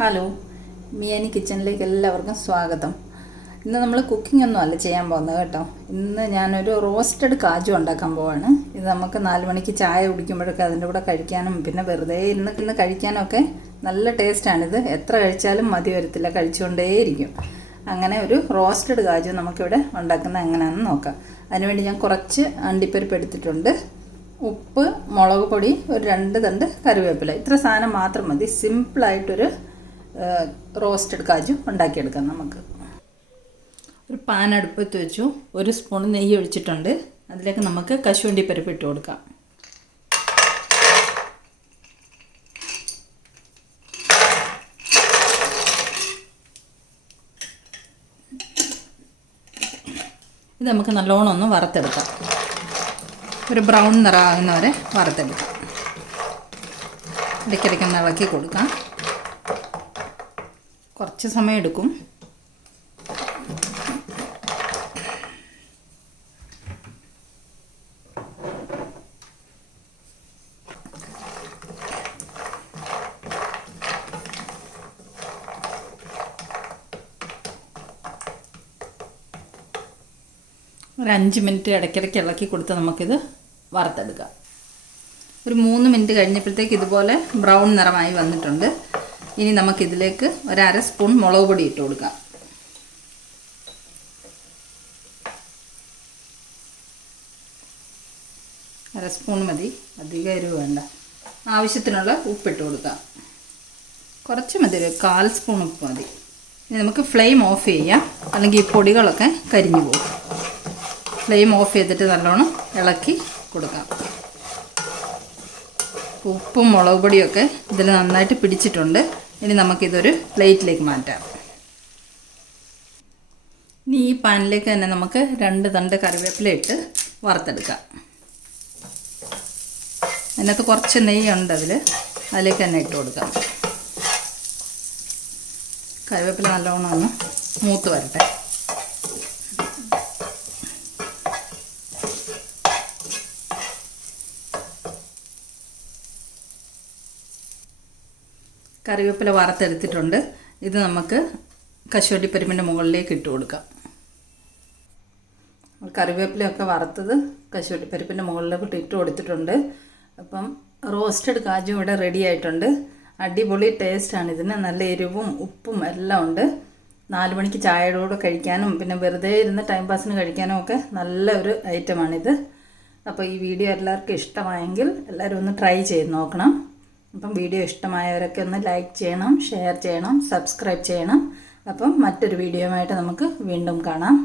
Hello, മിയാനി കിച്ചണിലേക്ക് എല്ലാവർക്കും സ്വാഗതം. ഇന്ന് നമ്മൾ കുക്കിംഗ് ഒന്നും അല്ല ചെയ്യാൻ പോകുന്നത് കേട്ടോ. ഇന്ന് ഞാനൊരു റോസ്റ്റഡ് കാജു ഉണ്ടാക്കാൻ പോവാണ്. ഇത് നമുക്ക് 4 മണിക്ക് ചായ കുടിക്കുമ്പോഴൊക്കെ അതിൻ്റെ കൂടെ കഴിക്കാനും പിന്നെ വെറുതെ ഇന്ന് കഴിക്കാനും ഒക്കെ നല്ല ടേസ്റ്റാണിത്. എത്ര കഴിച്ചാലും മതി വരത്തില്ല, കഴിച്ചുകൊണ്ടേയിരിക്കും. അങ്ങനെ ഒരു റോസ്റ്റഡ് കാജു നമുക്കിവിടെ ഉണ്ടാക്കുന്നത് എങ്ങനെയാണെന്ന് നോക്കാം. അതിനുവേണ്ടി ഞാൻ കുറച്ച് അണ്ടിപ്പരിപ്പ് എടുത്തിട്ടുണ്ട്, ഉപ്പ്, മുളക് പൊടി, ഒരു 2 തണ്ട് കറിവേപ്പില. ഇത്ര സാധനം മാത്രം മതി. സിമ്പിളായിട്ടൊരു റോസ്റ്റഡ് കാജു ഉണ്ടാക്കിയെടുക്കാം. നമുക്ക് ഒരു പാൻ അടുപ്പത്ത് വെച്ചു, 1 സ്പൂൺ നെയ്യ് ഒഴിച്ചിട്ടുണ്ട്. അതിലേക്ക് നമുക്ക് കശുവണ്ടി പരിപ്പ് ഇട്ട് കൊടുക്കാം. ഇത് നമുക്ക് നല്ലോണം ഒന്ന് വറുത്തെടുക്കാം. ഒരു ബ്രൗൺ നിറമാകുന്നവരെ വറുത്തെടുക്കാം. ഇടയ്ക്കിടയ്ക്കൊന്ന് ഇളക്കി കൊടുക്കാം. കുറച്ച് സമയം എടുക്കും. ഒരു 5 മിനിറ്റ് ഇടയ്ക്കിടയ്ക്ക് ഇളക്കി കൊടുത്ത് നമുക്കിത് വറുത്തെടുക്കാം. ഒരു 3 മിനിറ്റ് കഴിഞ്ഞപ്പോഴത്തേക്ക് ഇതുപോലെ ബ്രൗൺ നിറമായി വന്നിട്ടുണ്ട്. ഇനി നമുക്കിതിലേക്ക് ഒരു 1/2 സ്പൂൺ മുളക് പൊടി ഇട്ട് കൊടുക്കാം. അര സ്പൂൺ മതി, അധികം എരിവ് വേണ്ട. ആവശ്യത്തിനുള്ള ഉപ്പിട്ട് കൊടുക്കാം. കുറച്ച് മതി, 1/4 സ്പൂൺ ഉപ്പ് മതി. ഇനി നമുക്ക് ഫ്ലെയിം ഓഫ് ചെയ്യാം, അല്ലെങ്കിൽ ഈ പൊടികളൊക്കെ കരിഞ്ഞു പോകും. ഫ്ലെയിം ഓഫ് ചെയ്തിട്ട് നല്ലോണം ഇളക്കി കൊടുക്കാം. ഉപ്പും മുളക് പൊടിയൊക്കെ ഇതിൽ നന്നായിട്ട് പിടിച്ചിട്ടുണ്ട്. ഇനി നമുക്കിതൊരു പ്ലേറ്റിലേക്ക് മാറ്റാം. ഇനി ഈ പാനിലേക്ക് തന്നെ നമുക്ക് 2 തണ്ട് കറിവേപ്പില ഇട്ട് വറുത്തെടുക്കാം. അതിനകത്ത് കുറച്ച് നെയ്യുണ്ട്, അതിലേക്ക് തന്നെ ഇട്ട് കൊടുക്കാം. കറിവേപ്പില നല്ലോണം ഒന്ന് മൂത്ത് വരട്ടെ. കറിവേപ്പില വറുത്തെടുത്തിട്ടുണ്ട്. ഇത് നമുക്ക് കശുവണ്ടിപ്പരിപ്പിൻ്റെ മുകളിലേക്ക് ഇട്ട് കൊടുക്കാം. കറിവേപ്പിലയൊക്കെ വറുത്തത് കശുവണ്ടിപ്പരിപ്പിൻ്റെ മുകളിലേക്ക് ഇട്ട് കൊടുത്തിട്ടുണ്ട്. അപ്പം റോസ്റ്റഡ് കാജു ഇവിടെ റെഡി ആയിട്ടുണ്ട്. അടിപൊളി ടേസ്റ്റാണ് ഇതിന്. നല്ല എരിവും ഉപ്പും എല്ലാം ഉണ്ട്. 4 മണിക്ക് ചായയുടെ കൂടെ കഴിക്കാനും പിന്നെ വെറുതെ ഇരുന്ന് ടൈം പാസിന് കഴിക്കാനും ഒക്കെ നല്ല ഒരു ഐറ്റമാണിത്. അപ്പോൾ ഈ വീഡിയോ എല്ലാവർക്കും ഇഷ്ടമായെങ്കിൽ എല്ലാവരും ഒന്ന് ട്രൈ ചെയ്ത് നോക്കണം. അപ്പം വീഡിയോ ഇഷ്ടമായവരൊക്കെ ഒന്ന് ലൈക്ക് ചെയ്യണം, ഷെയർ ചെയ്യണം, സബ്സ്ക്രൈബ് ചെയ്യണം. അപ്പം മറ്റൊരു വീഡിയോയുമായിട്ട് നമുക്ക് വീണ്ടും കാണാം.